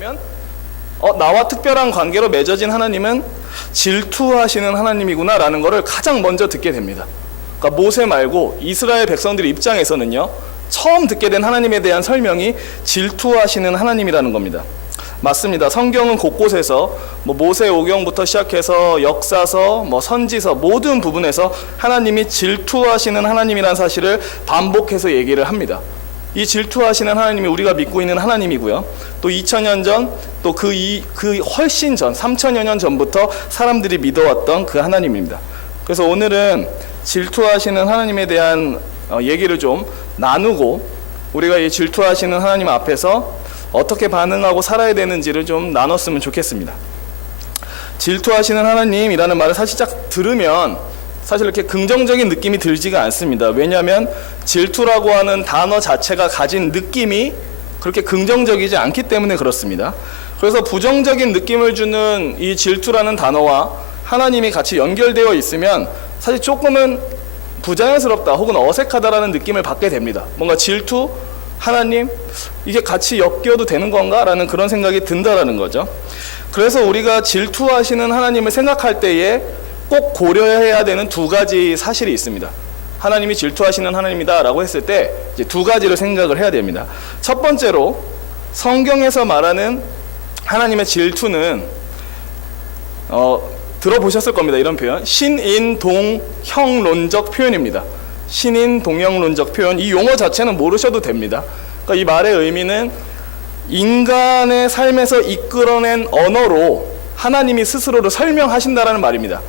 되면 나와 특별한 관계로 맺어진 하나님은 질투하시는 하나님이구나 라는 것을 가장 먼저 듣게 됩니다. 그러니까 모세 말고 이스라엘 백성들 입장에서는요, 처음 듣게 된 하나님에 대한 설명이 질투하시는 하나님이라는 겁니다. 맞습니다. 성경은 곳곳에서 모세오경부터 시작해서 역사서, 선지서 모든 부분에서 하나님이 질투하시는 하나님이라는 사실을 반복해서 얘기를 합니다. 이 질투하시는 하나님이 우리가 믿고 있는 하나님이고요. 또 2000년 전, 또 그 훨씬 전, 3000여 년 전부터 사람들이 믿어왔던 그 하나님입니다. 그래서 오늘은 질투하시는 하나님에 대한 얘기를 좀 나누고, 우리가 이 질투하시는 하나님 앞에서 어떻게 반응하고 살아야 되는지를 좀 나눴으면 좋겠습니다. 질투하시는 하나님이라는 말을 살짝 들으면 사실 이렇게 긍정적인 느낌이 들지가 않습니다. 왜냐하면 질투라고 하는 단어 자체가 가진 느낌이 그렇게 긍정적이지 않기 때문에 그렇습니다. 그래서 부정적인 느낌을 주는 이 질투라는 단어와 하나님이 같이 연결되어 있으면 사실 조금은 부자연스럽다 혹은 어색하다라는 느낌을 받게 됩니다. 뭔가 질투, 하나님, 이게 같이 엮여도 되는 건가? 라는 그런 생각이 든다라는 거죠. 그래서 우리가 질투하시는 하나님을 생각할 때에 꼭 고려해야 되는 두 가지 사실이 있습니다. 하나님이 질투하시는 하나님이다 라고 했을 때 이제 두 가지를 생각을 해야 됩니다. 첫 번째로 성경에서 말하는 하나님의 질투는 들어보셨을 겁니다. 이런 표현, 신인동형론적 표현입니다. 신인동형론적 표현, 이 용어 자체는 모르셔도 됩니다. 그러니까 이 말의 의미는 인간의 삶에서 이끌어낸 언어로 하나님이 스스로를 설명하신다라는 말입니다.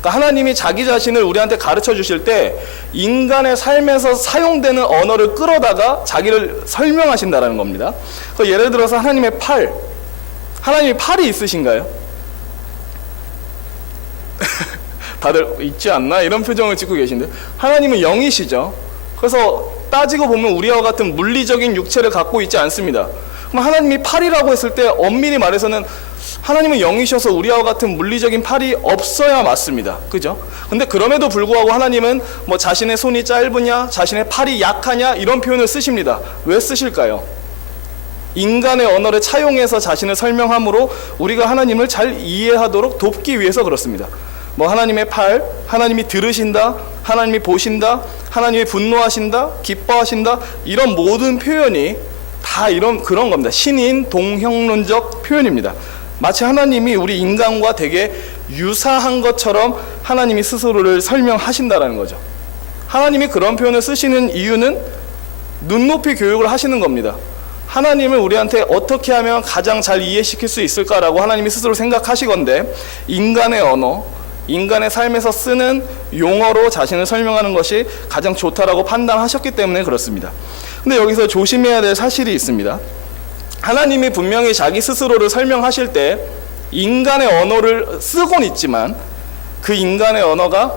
그러니까 하나님이 자기 자신을 우리한테 가르쳐 주실 때 인간의 삶에서 사용되는 언어를 끌어다가 자기를 설명하신다라는 겁니다. 그러니까 예를 들어서 하나님의 팔, 하나님이 팔이 있으신가요? 다들 있지 않나? 이런 표정을 짓고 계신데, 하나님은 영이시죠. 그래서 따지고 보면 우리와 같은 물리적인 육체를 갖고 있지 않습니다. 그럼 하나님이 팔이라고 했을 때 엄밀히 말해서는 하나님은 영이셔서 우리와 같은 물리적인 팔이 없어야 맞습니다. 그죠? 근데 그럼에도 불구하고 하나님은 자신의 손이 짧으냐, 자신의 팔이 약하냐, 이런 표현을 쓰십니다. 왜 쓰실까요? 인간의 언어를 차용해서 자신을 설명함으로 우리가 하나님을 잘 이해하도록 돕기 위해서 그렇습니다. 하나님의 팔, 하나님이 들으신다, 하나님이 보신다, 하나님이 분노하신다, 기뻐하신다, 이런 모든 표현이 다 그런 겁니다. 신인 동형론적 표현입니다. 마치 하나님이 우리 인간과 되게 유사한 것처럼 하나님이 스스로를 설명하신다라는 거죠. 하나님이 그런 표현을 쓰시는 이유는 눈높이 교육을 하시는 겁니다. 하나님을 우리한테 어떻게 하면 가장 잘 이해시킬 수 있을까라고 하나님이 스스로 생각하시건대 인간의 언어, 인간의 삶에서 쓰는 용어로 자신을 설명하는 것이 가장 좋다라고 판단하셨기 때문에 그렇습니다. 근데 여기서 조심해야 될 사실이 있습니다. 하나님이 분명히 자기 스스로를 설명하실 때 인간의 언어를 쓰곤 있지만 그 인간의 언어가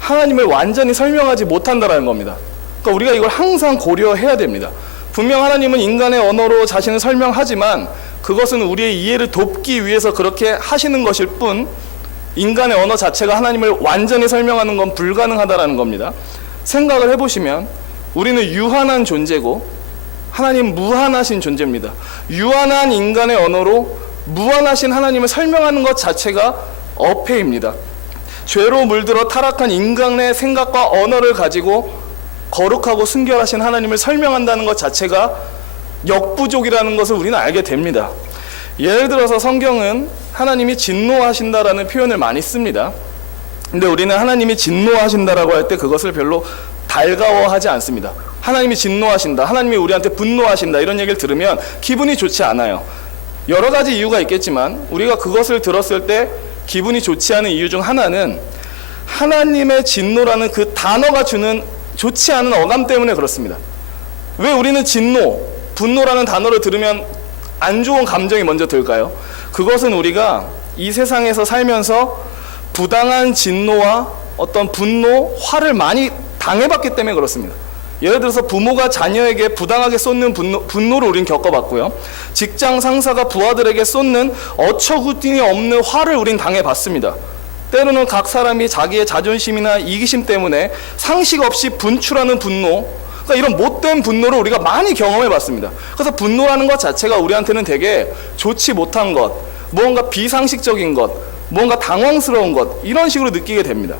하나님을 완전히 설명하지 못한다라는 겁니다. 그러니까 우리가 이걸 항상 고려해야 됩니다. 분명 하나님은 인간의 언어로 자신을 설명하지만 그것은 우리의 이해를 돕기 위해서 그렇게 하시는 것일 뿐, 인간의 언어 자체가 하나님을 완전히 설명하는 건 불가능하다라는 겁니다. 생각을 해보시면 우리는 유한한 존재고 하나님 무한하신 존재입니다. 유한한 인간의 언어로 무한하신 하나님을 설명하는 것 자체가 어폐입니다. 죄로 물들어 타락한 인간의 생각과 언어를 가지고 거룩하고 순결하신 하나님을 설명한다는 것 자체가 역부족이라는 것을 우리는 알게 됩니다. 예를 들어서 성경은 하나님이 진노하신다라는 표현을 많이 씁니다. 근데 우리는 하나님이 진노하신다라고 할 때 그것을 별로 달가워하지 않습니다. 하나님이 진노하신다, 하나님이 우리한테 분노하신다, 이런 얘기를 들으면 기분이 좋지 않아요. 여러 가지 이유가 있겠지만 우리가 그것을 들었을 때 기분이 좋지 않은 이유 중 하나는 하나님의 진노라는 그 단어가 주는 좋지 않은 어감 때문에 그렇습니다. 왜 우리는 진노, 분노라는 단어를 들으면 안 좋은 감정이 먼저 들까요? 그것은 우리가 이 세상에서 살면서 부당한 진노와 어떤 분노, 화를 많이 당해봤기 때문에 그렇습니다. 예를 들어서 부모가 자녀에게 부당하게 쏟는 분노를 우린 겪어봤고요. 직장 상사가 부하들에게 쏟는 어처구니 없는 화를 우린 당해봤습니다. 때로는 각 사람이 자기의 자존심이나 이기심 때문에 상식 없이 분출하는 분노, 그러니까 이런 못된 분노를 우리가 많이 경험해 봤습니다. 그래서 분노라는 것 자체가 우리한테는 되게 좋지 못한 것, 무언가 비상식적인 것, 무언가 당황스러운 것, 이런 식으로 느끼게 됩니다.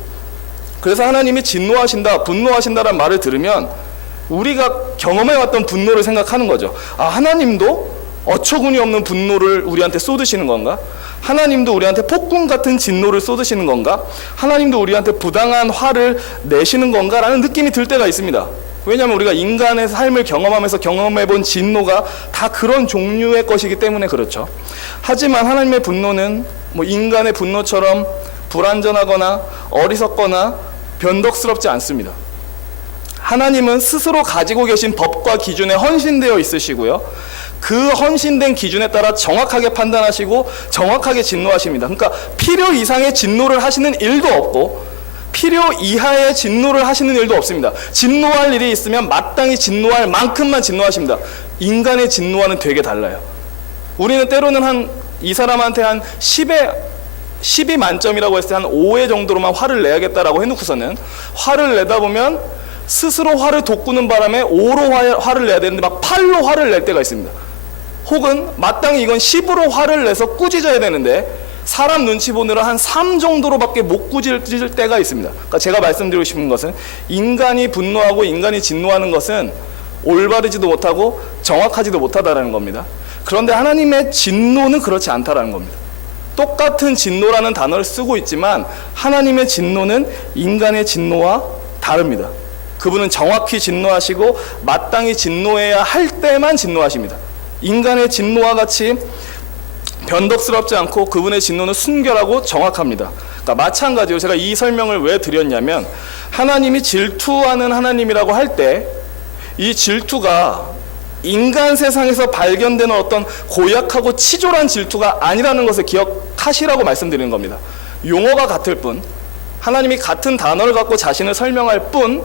그래서 하나님이 진노하신다, 분노하신다라는 말을 들으면 우리가 경험해왔던 분노를 생각하는 거죠. 아, 하나님도 어처구니 없는 분노를 우리한테 쏟으시는 건가? 하나님도 우리한테 폭군 같은 진노를 쏟으시는 건가? 하나님도 우리한테 부당한 화를 내시는 건가? 라는 느낌이 들 때가 있습니다. 왜냐하면 우리가 인간의 삶을 경험하면서 경험해본 진노가 다 그런 종류의 것이기 때문에 그렇죠. 하지만 하나님의 분노는 뭐 인간의 분노처럼 불완전하거나 어리석거나 변덕스럽지 않습니다. 하나님은 스스로 가지고 계신 법과 기준에 헌신되어 있으시고요. 그 헌신된 기준에 따라 정확하게 판단하시고 정확하게 진노하십니다. 그러니까 필요 이상의 진노를 하시는 일도 없고 필요 이하의 진노를 하시는 일도 없습니다. 진노할 일이 있으면 마땅히 진노할 만큼만 진노하십니다. 인간의 진노와는 되게 달라요. 우리는 때로는 이 사람한테 한 10이 만점이라고 했을 때 한 5회 정도로만 화를 내야겠다라고 해놓고서는 화를 내다 보면 스스로 화를 돋구는 바람에 5로 화를 내야 되는데 막 8로 화를 낼 때가 있습니다. 혹은 마땅히 이건 10으로 화를 내서 꾸짖어야 되는데 사람 눈치 보느라 한 3 정도로밖에 못 꾸짖을 때가 있습니다. 그러니까 제가 말씀드리고 싶은 것은 인간이 분노하고 인간이 진노하는 것은 올바르지도 못하고 정확하지도 못하다라는 겁니다. 그런데 하나님의 진노는 그렇지 않다라는 겁니다. 똑같은 진노라는 단어를 쓰고 있지만 하나님의 진노는 인간의 진노와 다릅니다. 그분은 정확히 진노하시고 마땅히 진노해야 할 때만 진노하십니다. 인간의 진노와 같이 변덕스럽지 않고 그분의 진노는 순결하고 정확합니다. 그러니까 마찬가지로 제가 이 설명을 왜 드렸냐면 하나님이 질투하는 하나님이라고 할 때 이 질투가 인간 세상에서 발견되는 어떤 고약하고 치졸한 질투가 아니라는 것을 기억하시라고 말씀드리는 겁니다. 용어가 같을 뿐, 하나님이 같은 단어를 갖고 자신을 설명할 뿐,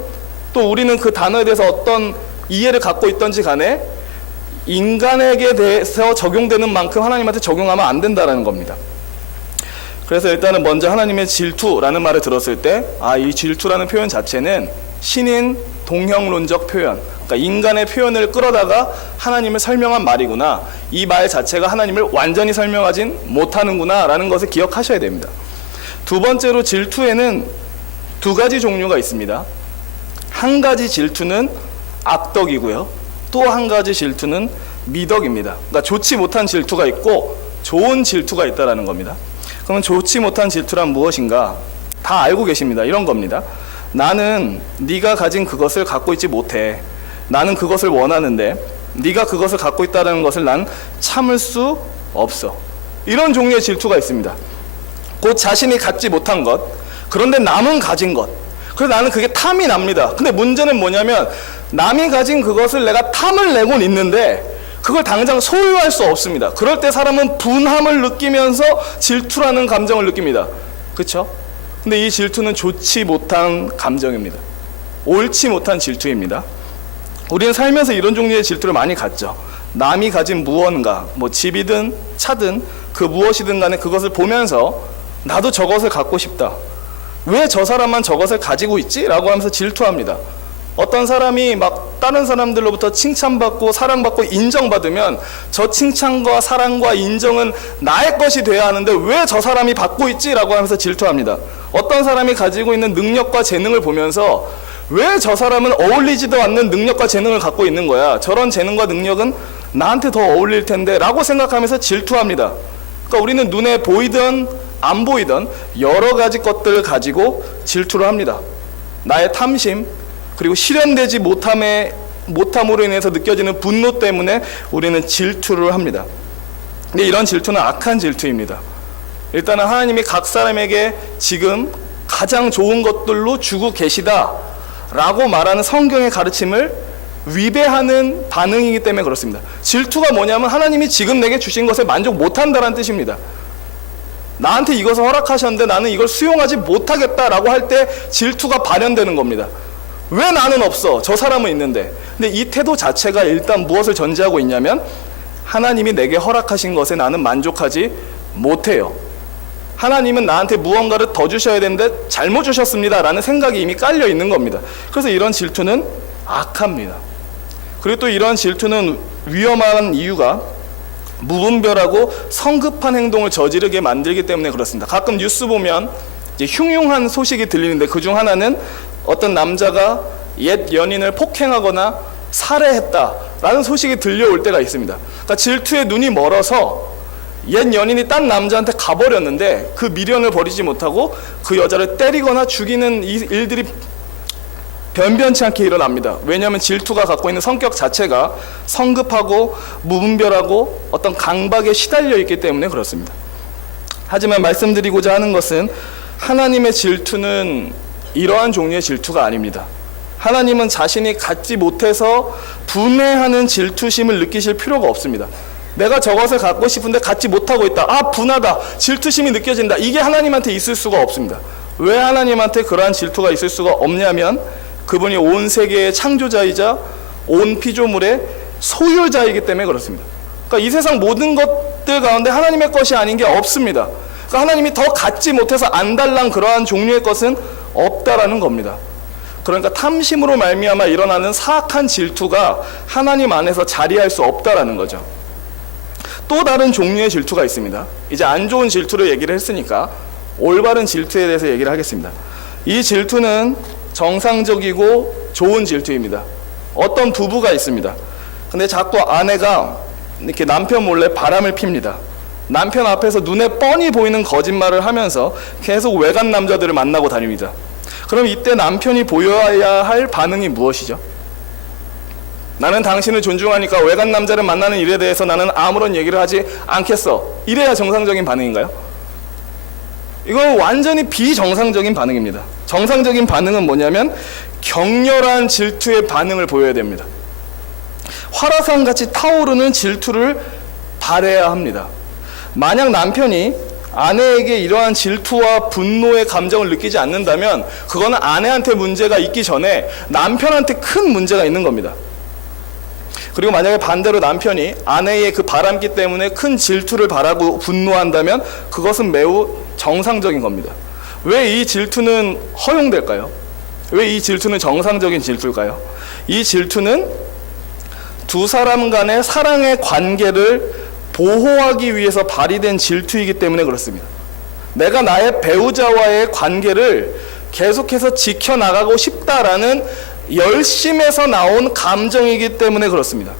또 우리는 그 단어에 대해서 어떤 이해를 갖고 있던지 간에 인간에게 대해서 적용되는 만큼 하나님한테 적용하면 안 된다는 겁니다. 그래서 일단은 먼저 하나님의 질투라는 말을 들었을 때 이 질투라는 표현 자체는 신인 동형론적 표현, 그러니까 인간의 표현을 끌어다가 하나님을 설명한 말이구나, 이 말 자체가 하나님을 완전히 설명하진 못하는구나 라는 것을 기억하셔야 됩니다. 두 번째로 질투에는 2가지 종류가 있습니다. 한 가지 질투는 악덕이고요, 또 한 가지 질투는 미덕입니다. 그러니까 좋지 못한 질투가 있고 좋은 질투가 있다는 겁니다. 그러면 좋지 못한 질투란 무엇인가? 다 알고 계십니다. 이런 겁니다. 나는 네가 가진 그것을 갖고 있지 못해. 나는 그것을 원하는데 네가 그것을 갖고 있다는 것을 난 참을 수 없어. 이런 종류의 질투가 있습니다. 곧 자신이 갖지 못한 것, 그런데 남은 가진 것, 그래서 나는 그게 탐이 납니다. 근데 문제는 뭐냐면 남이 가진 그것을 내가 탐을 내곤 있는데 그걸 당장 소유할 수 없습니다. 그럴 때 사람은 분함을 느끼면서 질투라는 감정을 느낍니다. 그렇죠? 근데 이 질투는 좋지 못한 감정입니다. 옳지 못한 질투입니다. 우리는 살면서 이런 종류의 질투를 많이 갖죠. 남이 가진 무언가, 뭐 집이든 차든 그 무엇이든 간에 그것을 보면서 나도 저것을 갖고 싶다. 왜 저 사람만 저것을 가지고 있지? 라고 하면서 질투합니다. 어떤 사람이 막 다른 사람들로부터 칭찬받고 사랑받고 인정받으면 저 칭찬과 사랑과 인정은 나의 것이 돼야 하는데 왜 저 사람이 받고 있지? 라고 하면서 질투합니다. 어떤 사람이 가지고 있는 능력과 재능을 보면서 왜 저 사람은 어울리지도 않는 능력과 재능을 갖고 있는 거야? 저런 재능과 능력은 나한테 더 어울릴 텐데 라고 생각하면서 질투합니다. 그러니까 우리는 눈에 보이든 안 보이든 여러 가지 것들을 가지고 질투를 합니다. 나의 탐심, 그리고 실현되지 못함으로 인해서 느껴지는 분노 때문에 우리는 질투를 합니다. 근데 이런 질투는 악한 질투입니다. 일단은 하나님이 각 사람에게 지금 가장 좋은 것들로 주고 계시다 라고 말하는 성경의 가르침을 위배하는 반응이기 때문에 그렇습니다. 질투가 뭐냐면 하나님이 지금 내게 주신 것에 만족 못한다는 뜻입니다. 나한테 이것을 허락하셨는데 나는 이걸 수용하지 못하겠다라고 할 때 질투가 발현되는 겁니다. 왜 나는 없어? 저 사람은 있는데. 근데 이 태도 자체가 일단 무엇을 전제하고 있냐면 하나님이 내게 허락하신 것에 나는 만족하지 못해요. 하나님은 나한테 무언가를 더 주셔야 되는데 잘못 주셨습니다 라는 생각이 이미 깔려 있는 겁니다. 그래서 이런 질투는 악합니다. 그리고 또 이런 질투는 위험한 이유가 무분별하고 성급한 행동을 저지르게 만들기 때문에 그렇습니다. 가끔 뉴스 보면 이제 흉흉한 소식이 들리는데 그중 하나는 어떤 남자가 옛 연인을 폭행하거나 살해했다라는 소식이 들려올 때가 있습니다. 그러니까 질투에 눈이 멀어서 옛 연인이 딴 남자한테 가버렸는데 그 미련을 버리지 못하고 그 여자를 때리거나 죽이는 이 일들이 변변치 않게 일어납니다. 왜냐하면 질투가 갖고 있는 성격 자체가 성급하고 무분별하고 어떤 강박에 시달려 있기 때문에 그렇습니다. 하지만 말씀드리고자 하는 것은 하나님의 질투는 이러한 종류의 질투가 아닙니다. 하나님은 자신이 갖지 못해서 분해하는 질투심을 느끼실 필요가 없습니다. 내가 저것을 갖고 싶은데 갖지 못하고 있다. 아, 분하다. 질투심이 느껴진다. 이게 하나님한테 있을 수가 없습니다. 왜 하나님한테 그러한 질투가 있을 수가 없냐면 그분이 온 세계의 창조자이자 온 피조물의 소유자이기 때문에 그렇습니다. 그러니까 이 세상 모든 것들 가운데 하나님의 것이 아닌 게 없습니다. 그러니까 하나님이 더 갖지 못해서 안달난 그러한 종류의 것은 없다라는 겁니다. 그러니까 탐심으로 말미암아 일어나는 사악한 질투가 하나님 안에서 자리할 수 없다라는 거죠. 또 다른 종류의 질투가 있습니다. 이제 안 좋은 질투를 얘기를 했으니까 올바른 질투에 대해서 얘기를 하겠습니다. 이 질투는 정상적이고 좋은 질투입니다. 어떤 부부가 있습니다. 근데 자꾸 아내가 이렇게 남편 몰래 바람을 핍니다. 남편 앞에서 눈에 뻔히 보이는 거짓말을 하면서 계속 외간 남자들을 만나고 다닙니다. 그럼 이때 남편이 보여야 할 반응이 무엇이죠? 나는 당신을 존중하니까 외간 남자를 만나는 일에 대해서 나는 아무런 얘기를 하지 않겠어. 이래야 정상적인 반응인가요? 이건 완전히 비정상적인 반응입니다. 정상적인 반응은 뭐냐면 격렬한 질투의 반응을 보여야 됩니다. 화라산같이 타오르는 질투를 발해야 합니다. 만약 남편이 아내에게 이러한 질투와 분노의 감정을 느끼지 않는다면 그거는 아내한테 문제가 있기 전에 남편한테 큰 문제가 있는 겁니다. 그리고 만약에 반대로 남편이 아내의 그 바람기 때문에 큰 질투를 바라고 분노한다면 그것은 매우 정상적인 겁니다. 왜 이 질투는 허용될까요? 왜 이 질투는 정상적인 질투일까요? 이 질투는 두 사람 간의 사랑의 관계를 보호하기 위해서 발휘된 질투이기 때문에 그렇습니다. 내가 나의 배우자와의 관계를 계속해서 지켜나가고 싶다라는 열심에서 나온 감정이기 때문에 그렇습니다.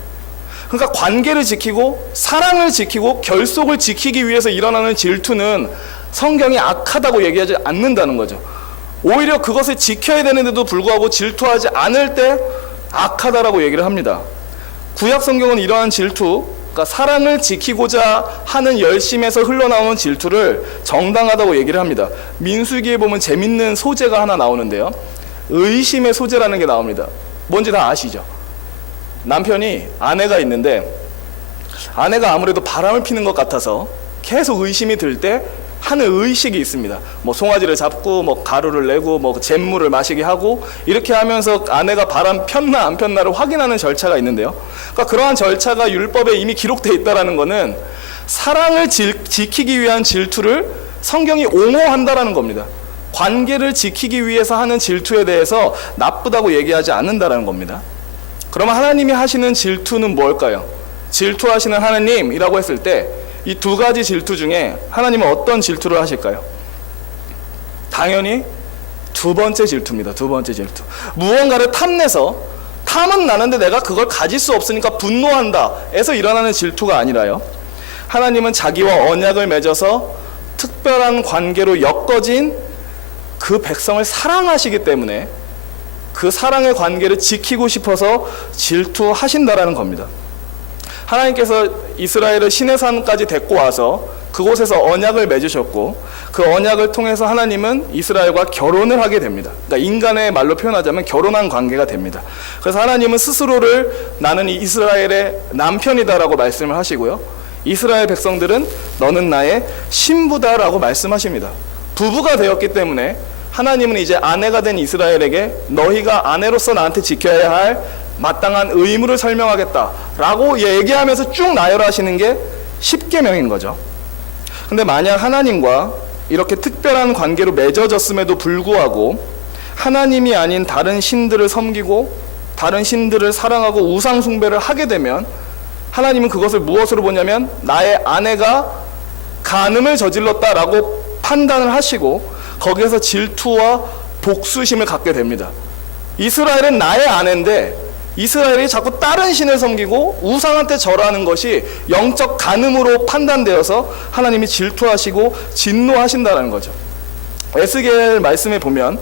그러니까 관계를 지키고 사랑을 지키고 결속을 지키기 위해서 일어나는 질투는 성경이 악하다고 얘기하지 않는다는 거죠. 오히려 그것을 지켜야 되는데도 불구하고 질투하지 않을 때 악하다라고 얘기를 합니다. 구약 성경은 이러한 질투, 그러니까 사랑을 지키고자 하는 열심에서 흘러나오는 질투를 정당하다고 얘기를 합니다. 민수기에 보면 재밌는 소재가 하나 나오는데요. 의심의 소재라는 게 나옵니다. 뭔지 다 아시죠? 남편이 아내가 있는데 아내가 아무래도 바람을 피는 것 같아서 계속 의심이 들 때 하는 의식이 있습니다. 뭐 송아지를 잡고 뭐 가루를 내고 뭐 잿물을 마시게 하고 이렇게 하면서 아내가 바람 폈나 안 폈나를 확인하는 절차가 있는데요. 그러니까 그러한 절차가 율법에 이미 기록되어 있다는 것은 사랑을 지키기 위한 질투를 성경이 옹호한다라는 겁니다. 관계를 지키기 위해서 하는 질투에 대해서 나쁘다고 얘기하지 않는다라는 겁니다. 그러면 하나님이 하시는 질투는 뭘까요? 질투하시는 하나님이라고 했을 때 이 두 가지 질투 중에 하나님은 어떤 질투를 하실까요? 당연히 두 번째 질투입니다. 두 번째 질투. 무언가를 탐내서 탐은 나는데 내가 그걸 가질 수 없으니까 분노한다 에서 일어나는 질투가 아니라요. 하나님은 자기와 언약을 맺어서 특별한 관계로 엮어진 그 백성을 사랑하시기 때문에 그 사랑의 관계를 지키고 싶어서 질투하신다라는 겁니다. 하나님께서 이스라엘을 시내산까지 데리고 와서 그곳에서 언약을 맺으셨고 그 언약을 통해서 하나님은 이스라엘과 결혼을 하게 됩니다. 그러니까 인간의 말로 표현하자면 결혼한 관계가 됩니다. 그래서 하나님은 스스로를 나는 이스라엘의 남편이다라고 말씀을 하시고요. 이스라엘 백성들은 너는 나의 신부다라고 말씀하십니다. 부부가 되었기 때문에 하나님은 이제 아내가 된 이스라엘에게 너희가 아내로서 나한테 지켜야 할 마땅한 의무를 설명하겠다라고 얘기하면서 쭉 나열하시는 게 십계명인 거죠. 근데 만약 하나님과 이렇게 특별한 관계로 맺어졌음에도 불구하고 하나님이 아닌 다른 신들을 섬기고 다른 신들을 사랑하고 우상 숭배를 하게 되면 하나님은 그것을 무엇으로 보냐면 나의 아내가 간음을 저질렀다라고 판단을 하시고 거기에서 질투와 복수심을 갖게 됩니다. 이스라엘은 나의 아내인데 이스라엘이 자꾸 다른 신을 섬기고 우상한테 절하는 것이 영적 간음으로 판단되어서 하나님이 질투하시고 진노하신다는 거죠. 에스겔 말씀에 보면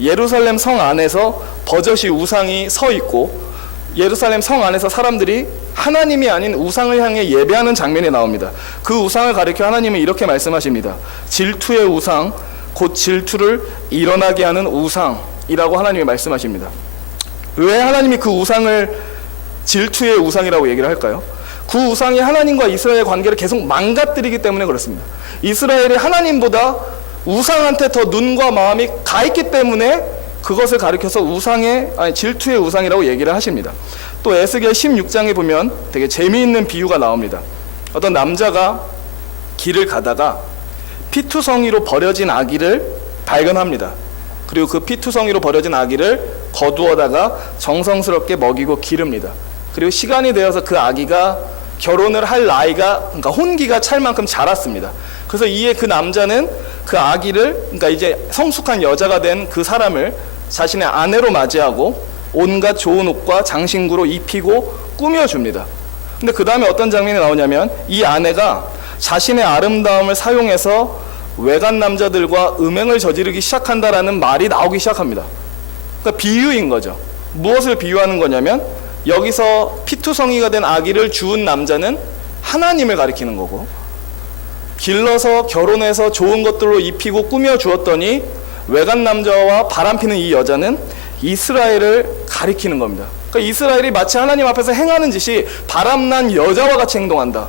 예루살렘 성 안에서 버젓이 우상이 서 있고 예루살렘 성 안에서 사람들이 하나님이 아닌 우상을 향해 예배하는 장면이 나옵니다. 그 우상을 가리켜 하나님은 이렇게 말씀하십니다. 질투의 우상, 곧 질투를 일어나게 하는 우상이라고 하나님이 말씀하십니다. 왜 하나님이 그 우상을 질투의 우상이라고 얘기를 할까요? 그 우상이 하나님과 이스라엘의 관계를 계속 망가뜨리기 때문에 그렇습니다. 이스라엘이 하나님보다 우상한테 더 눈과 마음이 가 있기 때문에 그것을 가리켜서 질투의 우상이라고 얘기를 하십니다. 또 에스겔 16장에 보면 되게 재미있는 비유가 나옵니다. 어떤 남자가 길을 가다가 피투성이로 버려진 아기를 발견합니다. 그리고 그 피투성이로 버려진 아기를 거두어다가 정성스럽게 먹이고 기릅니다. 그리고 시간이 되어서 그 아기가 결혼을 할 나이가, 그러니까 혼기가 찰 만큼 자랐습니다. 그래서 이에 그 남자는 그 아기를, 그러니까 이제 성숙한 여자가 된 그 사람을 자신의 아내로 맞이하고 온갖 좋은 옷과 장신구로 입히고 꾸며줍니다. 근데 그 다음에 어떤 장면이 나오냐면 이 아내가 자신의 아름다움을 사용해서 외간 남자들과 음행을 저지르기 시작한다라는 말이 나오기 시작합니다. 그러니까 비유인 거죠. 무엇을 비유하는 거냐면 여기서 피투성이가 된 아기를 주운 남자는 하나님을 가리키는 거고, 길러서 결혼해서 좋은 것들로 입히고 꾸며 주었더니 외간 남자와 바람피는 이 여자는 이스라엘을 가리키는 겁니다. 그러니까 이스라엘이 마치 하나님 앞에서 행하는 짓이 바람난 여자와 같이 행동한다.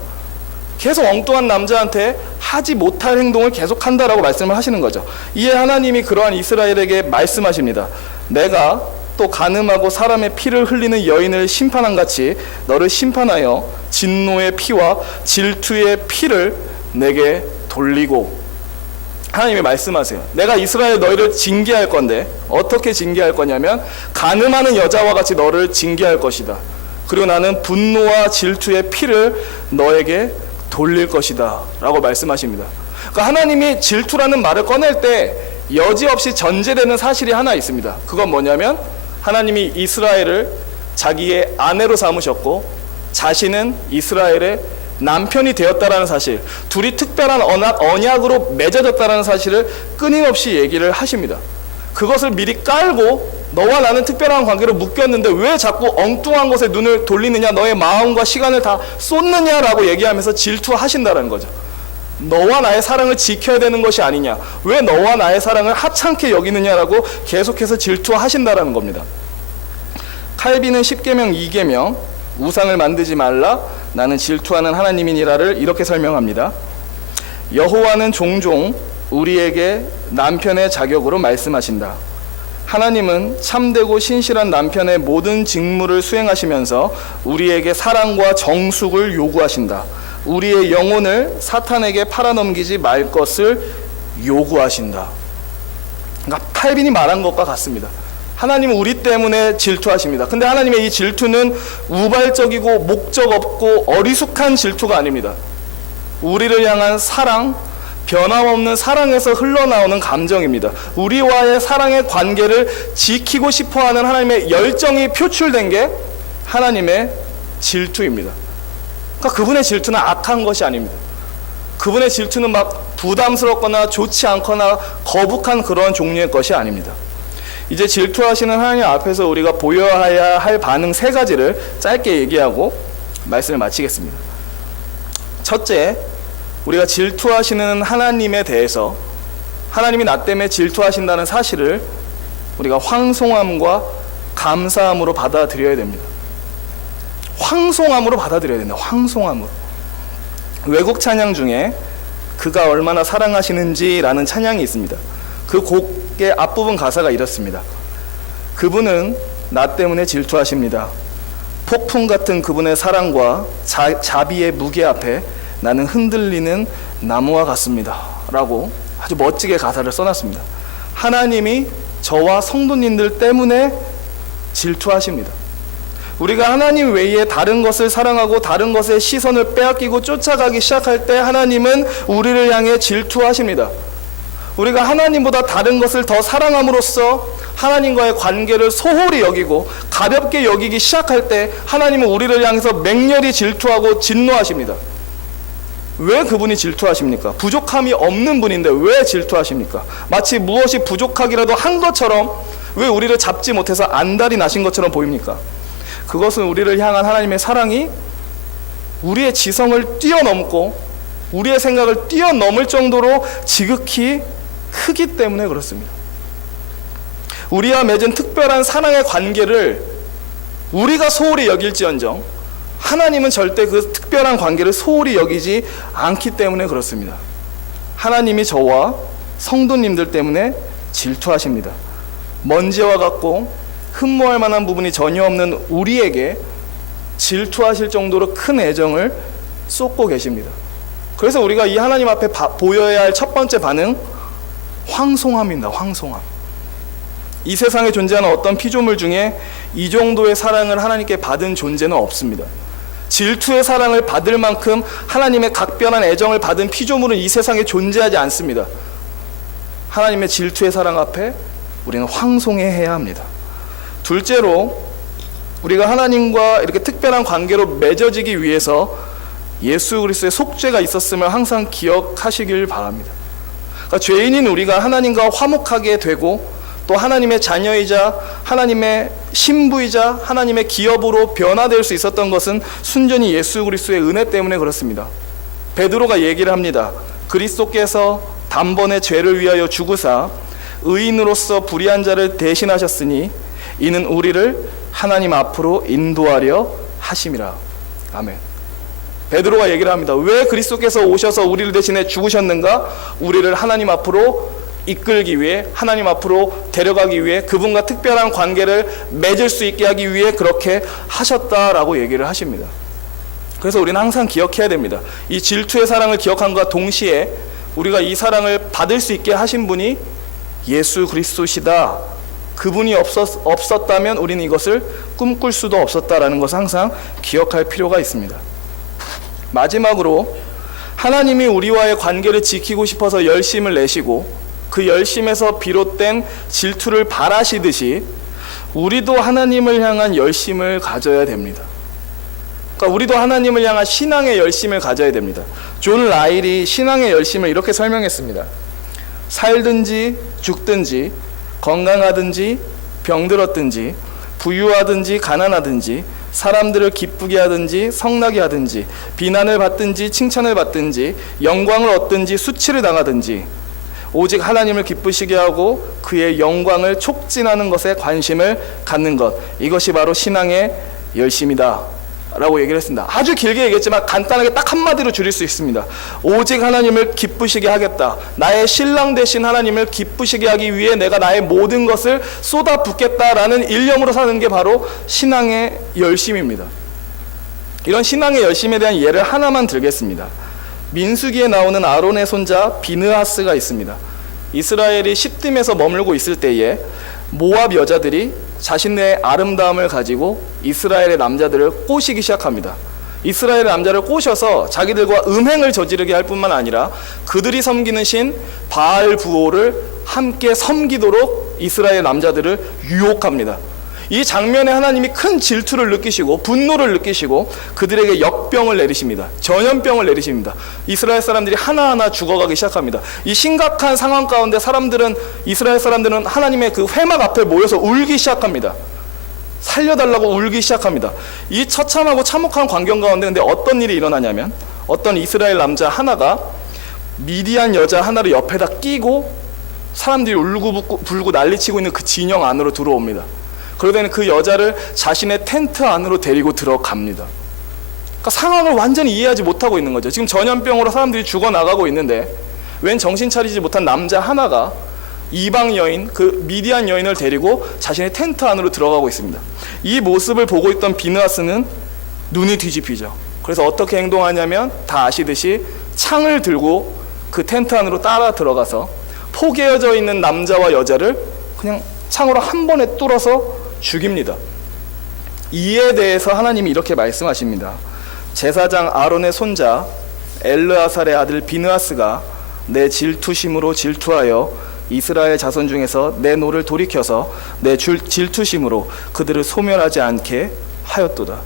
계속 엉뚱한 남자한테 하지 못할 행동을 계속한다라고 말씀을 하시는 거죠. 이에 하나님이 그러한 이스라엘에게 말씀하십니다. 내가 또 간음하고 사람의 피를 흘리는 여인을 심판한 같이 너를 심판하여 진노의 피와 질투의 피를 내게 돌리고, 하나님이 말씀하세요. 내가 이스라엘 너희를 징계할 건데 어떻게 징계할 거냐면 간음하는 여자와 같이 너를 징계할 것이다. 그리고 나는 분노와 질투의 피를 너에게 돌릴 것이다 라고 말씀하십니다. 그러니까 하나님이 질투라는 말을 꺼낼 때 여지없이 전제되는 사실이 하나 있습니다. 그건 뭐냐면 하나님이 이스라엘을 자기의 아내로 삼으셨고 자신은 이스라엘의 남편이 되었다라는 사실, 둘이 특별한 언약으로 맺어졌다라는 사실을 끊임없이 얘기를 하십니다. 그것을 미리 깔고 너와 나는 특별한 관계로 묶였는데 왜 자꾸 엉뚱한 것에 눈을 돌리느냐, 너의 마음과 시간을 다 쏟느냐라고 얘기하면서 질투하신다는 거죠. 너와 나의 사랑을 지켜야 되는 것이 아니냐, 왜 너와 나의 사랑을 하찮게 여기느냐라고 계속해서 질투하신다는 겁니다. 칼빈은 10계명 2계명 우상을 만들지 말라, 나는 질투하는 하나님이니라를 이렇게 설명합니다. 여호와는 종종 우리에게 남편의 자격으로 말씀하신다. 하나님은 참되고 신실한 남편의 모든 직무를 수행하시면서 우리에게 사랑과 정숙을 요구하신다. 우리의 영혼을 사탄에게 팔아넘기지 말 것을 요구하신다. 그러니까 칼빈이 말한 것과 같습니다. 하나님은 우리 때문에 질투하십니다. 근데 하나님의 이 질투는 우발적이고 목적 없고 어리숙한 질투가 아닙니다. 우리를 향한 사랑, 변함없는 사랑에서 흘러나오는 감정입니다. 우리와의 사랑의 관계를 지키고 싶어하는 하나님의 열정이 표출된 게 하나님의 질투입니다. 그러니까 그분의 질투는 악한 것이 아닙니다. 그분의 질투는 막 부담스럽거나 좋지 않거나 거북한 그런 종류의 것이 아닙니다. 이제 질투하시는 하나님 앞에서 우리가 보여야 할 반응 3가지를 짧게 얘기하고 말씀을 마치겠습니다. 첫째, 우리가 질투하시는 하나님에 대해서, 하나님이 나 때문에 질투하신다는 사실을 우리가 황송함과 감사함으로 받아들여야 됩니다. 황송함으로 받아들여야 된다. 황송함으로. 외국 찬양 중에 그가 얼마나 사랑하시는지라는 찬양이 있습니다. 그 곡의 앞부분 가사가 이렇습니다. 그분은 나 때문에 질투하십니다. 폭풍 같은 그분의 사랑과 자비의 무게 앞에 나는 흔들리는 나무와 같습니다 라고 아주 멋지게 가사를 써놨습니다. 하나님이 저와 성도님들 때문에 질투하십니다. 우리가 하나님 외에 다른 것을 사랑하고 다른 것에 시선을 빼앗기고 쫓아가기 시작할 때 하나님은 우리를 향해 질투하십니다. 우리가 하나님보다 다른 것을 더 사랑함으로써 하나님과의 관계를 소홀히 여기고 가볍게 여기기 시작할 때 하나님은 우리를 향해서 맹렬히 질투하고 진노하십니다. 왜 그분이 질투하십니까? 부족함이 없는 분인데 왜 질투하십니까? 마치 무엇이 부족하기라도 한 것처럼 왜 우리를 잡지 못해서 안달이 나신 것처럼 보입니까? 그것은 우리를 향한 하나님의 사랑이 우리의 지성을 뛰어넘고 우리의 생각을 뛰어넘을 정도로 지극히 크기 때문에 그렇습니다. 우리와 맺은 특별한 사랑의 관계를 우리가 소홀히 여길지언정 하나님은 절대 그 특별한 관계를 소홀히 여기지 않기 때문에 그렇습니다. 하나님이 저와 성도님들 때문에 질투하십니다. 먼지와 같고 흠모할 만한 부분이 전혀 없는 우리에게 질투하실 정도로 큰 애정을 쏟고 계십니다. 그래서 우리가 이 하나님 앞에 보여야 할 첫 번째 반응, 황송함입니다. 황송함. 이 세상에 존재하는 어떤 피조물 중에 이 정도의 사랑을 하나님께 받은 존재는 없습니다. 질투의 사랑을 받을 만큼 하나님의 각별한 애정을 받은 피조물은 이 세상에 존재하지 않습니다. 하나님의 질투의 사랑 앞에 우리는 황송해야 합니다. 둘째로 우리가 하나님과 이렇게 특별한 관계로 맺어지기 위해서 예수 그리스도의 속죄가 있었음을 항상 기억하시길 바랍니다. 그러니까 죄인인 우리가 하나님과 화목하게 되고 또 하나님의 자녀이자 하나님의 신부이자 하나님의 기업으로 변화될 수 있었던 것은 순전히 예수 그리스도의 은혜 때문에 그렇습니다. 베드로가 얘기를 합니다. 그리스도께서 단번에 죄를 위하여 죽으사 의인으로서 불의한 자를 대신하셨으니 이는 우리를 하나님 앞으로 인도하려 하심이라. 아멘. 베드로가 얘기를 합니다. 왜 그리스도께서 오셔서 우리를 대신해 죽으셨는가? 우리를 하나님 앞으로 이끌기 위해, 하나님 앞으로 데려가기 위해, 그분과 특별한 관계를 맺을 수 있게 하기 위해 그렇게 하셨다라고 얘기를 하십니다. 그래서 우리는 항상 기억해야 됩니다. 이 질투의 사랑을 기억함과 동시에 우리가 이 사랑을 받을 수 있게 하신 분이 예수 그리스도시다. 그분이 없었다면 우리는 이것을 꿈꿀 수도 없었다라는 것을 항상 기억할 필요가 있습니다. 마지막으로 하나님이 우리와의 관계를 지키고 싶어서 열심을 내시고 그 열심에서 비롯된 질투를 바라시듯이 우리도 하나님을 향한 열심을 가져야 됩니다. 그러니까 우리도 하나님을 향한 신앙의 열심을 가져야 됩니다. 존 라일이 신앙의 열심을 이렇게 설명했습니다. 살든지 죽든지 건강하든지 병들었든지 부유하든지 가난하든지 사람들을 기쁘게 하든지 성나게 하든지 비난을 받든지 칭찬을 받든지 영광을 얻든지 수치를 당하든지 오직 하나님을 기쁘시게 하고 그의 영광을 촉진하는 것에 관심을 갖는 것, 이것이 바로 신앙의 열심이다 라고 얘기를 했습니다. 아주 길게 얘기했지만 간단하게 딱 한마디로 줄일 수 있습니다. 오직 하나님을 기쁘시게 하겠다. 나의 신랑 되신 하나님을 기쁘시게 하기 위해 내가 나의 모든 것을 쏟아붓겠다라는 일념으로 사는 게 바로 신앙의 열심입니다. 이런 신앙의 열심에 대한 예를 하나만 들겠습니다. 민수기에 나오는 아론의 손자 비느하스가 있습니다. 이스라엘이 시딤에서 머물고 있을 때에 모압 여자들이 자신의 아름다움을 가지고 이스라엘의 남자들을 꼬시기 시작합니다. 이스라엘의 남자를 꼬셔서 자기들과 음행을 저지르게 할 뿐만 아니라 그들이 섬기는 신 바알 부호를 함께 섬기도록 이스라엘 남자들을 유혹합니다. 이 장면에 하나님이 큰 질투를 느끼시고 분노를 느끼시고 그들에게 역병을 내리십니다. 전염병을 내리십니다. 이스라엘 사람들이 하나하나 죽어가기 시작합니다. 이 심각한 상황 가운데 이스라엘 사람들은 하나님의 그 회막 앞에 모여서 울기 시작합니다. 살려달라고 울기 시작합니다. 이 처참하고 참혹한 광경 가운데 근데 어떤 일이 일어나냐면 어떤 이스라엘 남자 하나가 미디안 여자 하나를 옆에다 끼고 사람들이 울고 불고 난리치고 있는 그 진영 안으로 들어옵니다. 그러더니 그 여자를 자신의 텐트 안으로 데리고 들어갑니다. 그러니까 상황을 완전히 이해하지 못하고 있는 거죠. 지금 전염병으로 사람들이 죽어나가고 있는데 웬 정신 차리지 못한 남자 하나가 이방 여인, 그 미디안 여인을 데리고 자신의 텐트 안으로 들어가고 있습니다. 이 모습을 보고 있던 비느하스는 눈이 뒤집히죠. 그래서 어떻게 행동하냐면 다 아시듯이 창을 들고 그 텐트 안으로 따라 들어가서 포개어져 있는 남자와 여자를 그냥 창으로 한 번에 뚫어서 죽입니다. 이에 대해서 하나님이 이렇게 말씀하십니다. 제사장 아론의 손자 엘르아살의 아들 비느하스가 내 질투심으로 질투하여 이스라엘 자손 중에서 내 노를 돌이켜서 내 질투심으로 그들을 소멸하지 않게 하였도다.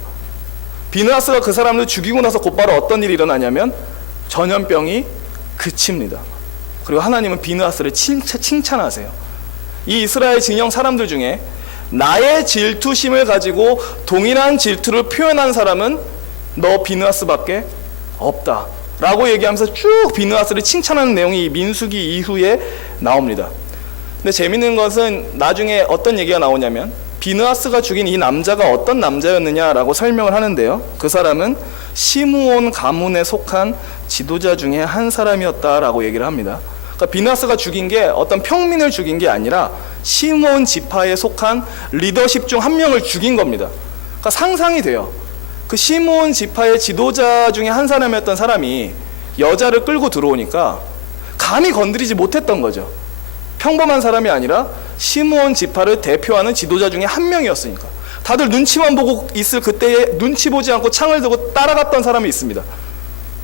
비느하스가 그 사람을 죽이고 나서 곧바로 어떤 일이 일어나냐면 전염병이 그칩니다. 그리고 하나님은 비느하스를 칭찬하세요. 이 이스라엘 진영 사람들 중에 나의 질투심을 가지고 동일한 질투를 표현한 사람은 너 비느하스밖에 없다 라고 얘기하면서 쭉 비느하스를 칭찬하는 내용이 민수기 이후에 나옵니다. 근데 재밌는 것은 나중에 어떤 얘기가 나오냐면 비느하스가 죽인 이 남자가 어떤 남자였느냐라고 설명을 하는데요. 그 사람은 시므온 가문에 속한 지도자 중에 한 사람이었다라고 얘기를 합니다. 그러니까 비느하스가 죽인 게 어떤 평민을 죽인 게 아니라 시므온 지파에 속한 리더십 중 한 명을 죽인 겁니다. 그러니까 상상이 돼요. 그 시므온 지파의 지도자 중에 한 사람이었던 사람이 여자를 끌고 들어오니까 감히 건드리지 못했던 거죠. 평범한 사람이 아니라 시므온 지파를 대표하는 지도자 중에 한 명이었으니까. 다들 눈치만 보고 있을 그때에 눈치 보지 않고 창을 들고 따라갔던 사람이 있습니다.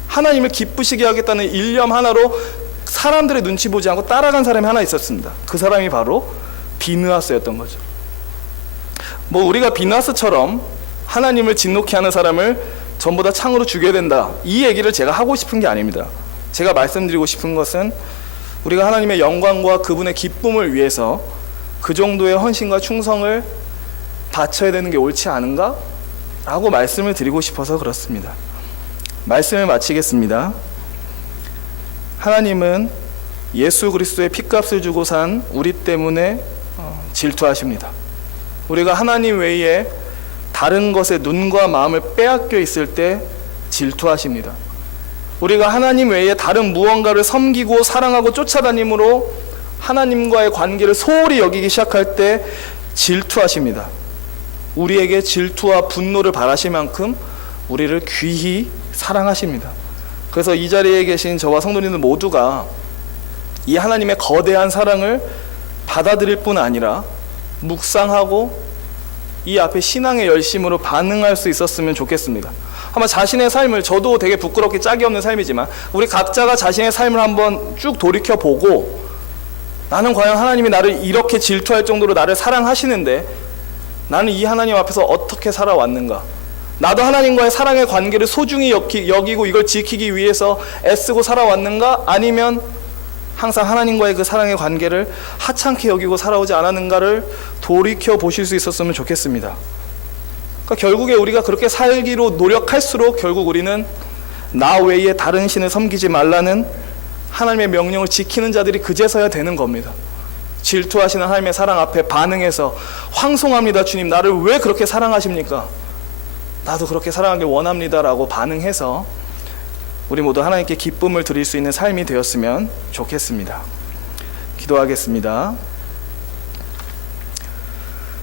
하나님을 기쁘시게 하겠다는 일념 하나로 사람들의 눈치 보지 않고 따라간 사람이 하나 있었습니다. 그 사람이 바로 비느하스였던 거죠. 뭐 우리가 비느하스처럼 하나님을 진노케 하는 사람을 전부 다 창으로 죽여야 된다, 이 얘기를 제가 하고 싶은 게 아닙니다. 제가 말씀드리고 싶은 것은 우리가 하나님의 영광과 그분의 기쁨을 위해서 그 정도의 헌신과 충성을 바쳐야 되는 게 옳지 않은가? 라고 말씀을 드리고 싶어서 그렇습니다. 말씀을 마치겠습니다. 하나님은 예수 그리스도의 핏값을 주고 산 우리 때문에 질투하십니다. 우리가 하나님 외에 다른 것에 눈과 마음을 빼앗겨 있을 때 질투하십니다. 우리가 하나님 외에 다른 무언가를 섬기고 사랑하고 쫓아다님으로 하나님과의 관계를 소홀히 여기기 시작할 때 질투하십니다. 우리에게 질투와 분노를 바라실 만큼 우리를 귀히 사랑하십니다. 그래서 이 자리에 계신 저와 성도님들 모두가 이 하나님의 거대한 사랑을 받아들일 뿐 아니라 묵상하고 이 앞에 신앙의 열심으로 반응할 수 있었으면 좋겠습니다. 한번 자신의 삶을, 저도 되게 부끄럽게 짝이 없는 삶이지만 우리 각자가 자신의 삶을 한번 쭉 돌이켜보고 나는 과연 하나님이 나를 이렇게 질투할 정도로 나를 사랑하시는데 나는 이 하나님 앞에서 어떻게 살아왔는가? 나도 하나님과의 사랑의 관계를 소중히 여기고 이걸 지키기 위해서 애쓰고 살아왔는가? 아니면 항상 하나님과의 그 사랑의 관계를 하찮게 여기고 살아오지 않았는가를 돌이켜 보실 수 있었으면 좋겠습니다. 그러니까 결국에 우리가 그렇게 살기로 노력할수록 결국 우리는 나 외에 다른 신을 섬기지 말라는 하나님의 명령을 지키는 자들이 그제서야 되는 겁니다. 질투하시는 하나님의 사랑 앞에 반응해서 황송합니다. 주님, 나를 왜 그렇게 사랑하십니까? 나도 그렇게 사랑하길 원합니다 라고 반응해서 우리 모두 하나님께 기쁨을 드릴 수 있는 삶이 되었으면 좋겠습니다. 기도하겠습니다.